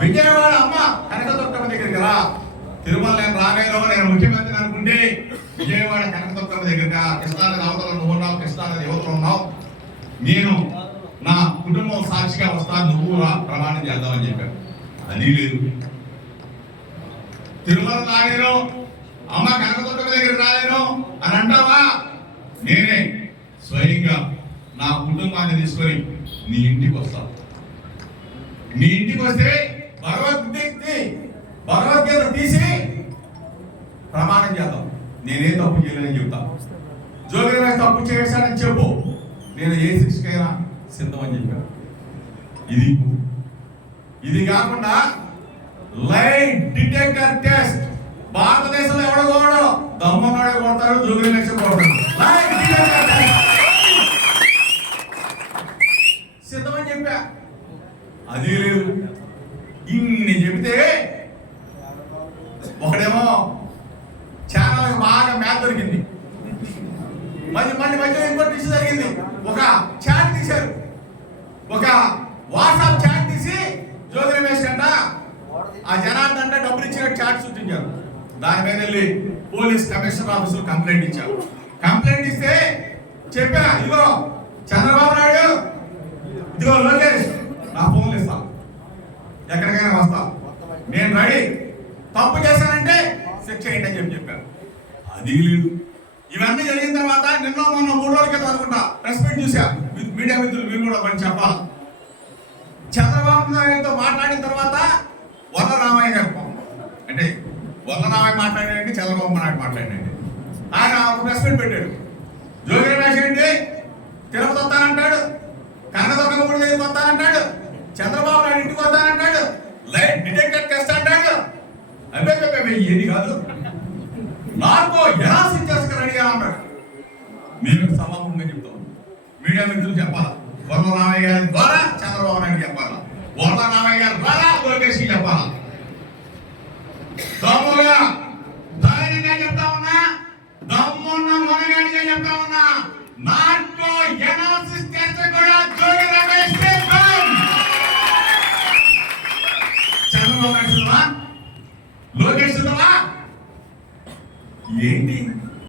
విజయవాడ అమ్మ కనకదుర్గమ్మ దగ్గరికి రా. తిరుమల నేను నేను ముఖ్యమంత్రి అనుకుంటే విజయవాడ కనకదుర్గమ్మ దగ్గర కృష్ణానది అవతల నువ్వు ఉన్నావు కృష్ణానది యువతలు ఉన్నావు. నేను నా కుటుంబం సాక్షిగా వస్తాను నువ్వు రా ప్రమాణం చేద్దామని చెప్పాను అది లేదు. తిరుమల రాలేను అమ్మ కనకదుర్గమ్మ దగ్గర రాలేను అని అంటావా? నేనే స్వయంగా నా కుటుంబాన్ని తీసుకొని నీ ఇంటికి వస్తాను నీ ఇంటికి వస్తే భగవద్గీత భగవద్గీత తీసి ప్రమాణం చేద్దాం. నేనే తప్పు చేయలేదని చెప్తా. జోగిరమే తప్పు చేశాడని చెప్పు. నేను ఏ శిక్షకైనా సిద్ధమని చెప్పాను. ఇది ఇది కాకుండా లైట్ డిటెక్టర్ టెస్ట్. భారతదేశంలో ఎవడో కూడా దమ్మన్నాడే కొడతారు జోగిరి లక్ష్యం కొడతారు లైట్ డిటెక్టర్ టెస్ట్. సిద్ధమని చెప్పా. అది లేదు. ఏమో ఛానల్ బాగా మ్యాప్ దొరికింది. మళ్ళీ మళ్ళీ మధ్య ఇంకోటి ఇష్యూ జరిగింది. ఒక చాట్ తీశారు. ఒక వాట్సాప్ చాట్ తీసి జ్యోతి రమేష్ అంట ఆ జనార్దన్ అంటే డబ్బులు ఇచ్చిన చాట్ చూపించారు. దాని మీద వెళ్ళి పోలీస్ కమిషనర్ ఆఫీసులు కంప్లైంట్ ఇచ్చారు. కంప్లైంట్ ఇస్తే చెప్పా ఇదిగో చంద్రబాబు నాయుడు ఇదిగో లోకేష్ నా ఫోన్లు ఇస్తాను ఎక్కడికైనా వస్తా. నేను రెడీ తప్పు చేశాను శిక్ష ఏంటి అని చెప్పి చెప్పారు. అది లేదు. ఇవన్నీ జరిగిన తర్వాత నిన్న మొన్న మూడు రోజుల క్రితం అనుకుంటా ప్రెస్ మీట్ చూసా. మీడియా మిత్రులు మీరు కూడా పని చెప్పాలి? చంద్రబాబు నాయుడుతో మాట్లాడిన తర్వాత వల్ల రామయ్య గారు అంటే వల్ల రామయ్య చంద్రబాబు నాయుడు మాట్లాడాడండి ఆయన ఒక ప్రెస్ మీట్ పెట్టాడు. జోగి రమేష్ ఏంటి? తిరుపతి వస్తానంటాడు. కనకదుర్గమ్మ గుడి దగ్గరికి వస్తానంటాడు. చంద్రబాబు నాయుడు ఇంటికి వస్తానంటాడు. లైట్ డిటెక్టర్ టెస్ట్ అంటాడు. అబ్బే వెయ్యి ఏది కాదు. నాతో ఎలా సిద్ధేసుకుని అడిగామన్నాడు మేము సమాపంగా చెప్తాం మీడియా మిత్రులు చెప్పాలి? వరద రామయ్య గారి ద్వారా చంద్రబాబు నాయుడు చెప్పాలా? వరద రామయ్య గారి ద్వారా లోకేష్ చెప్పాలా? దమ్ముగా ధైర్యంగా చెప్తా ఉన్నా. దమ్మున్న మొనగాడిగా చెప్తా ఉన్నా. నాతో ఎనాలిసిస్ లోకేష్ ఏంటి?